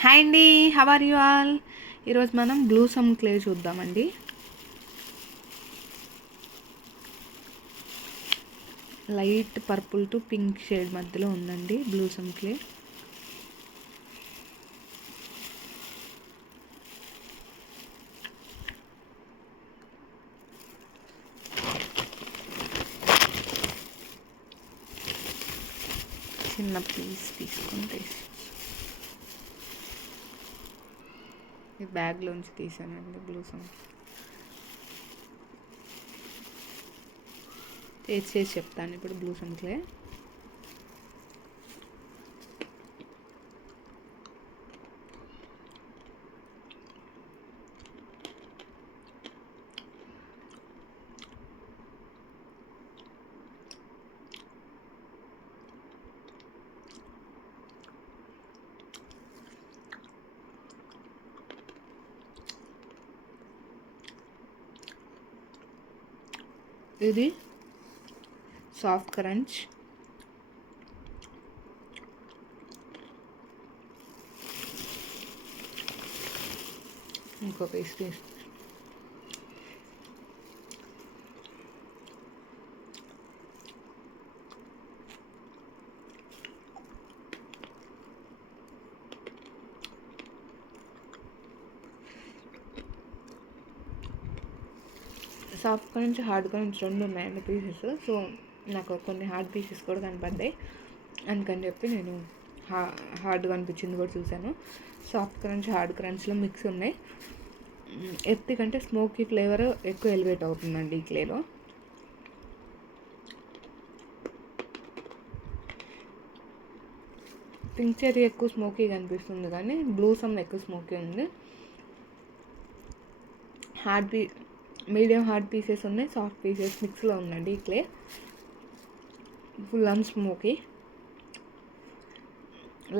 Hi అండి, how are you all? ఈరోజు మనం బ్లూ సమ్ క్లే చూద్దామండి. Light purple to pink shade మధ్యలో ఉందండి బ్లూ సమ్ క్లే. చిన్న పీస్ తీసుకొని ఈ బ్యాగ్లోంచి తీసానండి బ్లూ సమ్. చేసి చెప్తాను ఇప్పుడు బ్లూ సమ్ క్లే. ఇది సాఫ్ట్ క్రంచ్, ఇంకో పీస్ తీసి సాఫ్ట్ క్రంచ్, హార్డ్ క్రంచ్ రెండు ఉన్నాయండి పీసెస్. సో నాకు కొన్ని హార్డ్ పీసెస్ కూడా కనపడ్డాయి, అందుకని చెప్పి నేను హార్డ్గా అనిపించింది కూడా చూశాను. సాఫ్ట్ క్రంచ్, హార్డ్ క్రంచ్లో మిక్స్ ఉన్నాయి. ఎర్త్ కంటే స్మోకీ ఫ్లేవర్ ఎక్కువ ఎలివేట్ అవుతుందండి ఈ క్లేలో. పింక్ చెర్రీ ఎక్కువ స్మోకీగా అనిపిస్తుంది, కానీ బ్లూ సమ్ ఎక్కువ స్మోకీ ఉంది. మీడియం హార్డ్ పీసెస్ ఉన్నాయి, సాఫ్ట్ పీసెస్ మిక్స్లో ఉందండి ఈ క్లే. ఫుల్ అన్ స్మోకీ,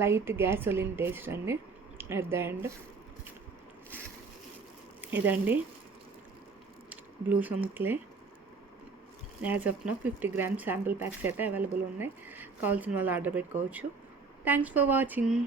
లైట్ గ్యాసోలిన్ టేస్ట్ అండి అట్ ద ఎండ్. ఇదండి blue some clay. As of now 50 grams sample packs అయితే అవైలబుల్ ఉన్నాయి. కావాల్సిన వాళ్ళు ఆర్డర్ పెట్టుకోవచ్చు. Thanks for watching.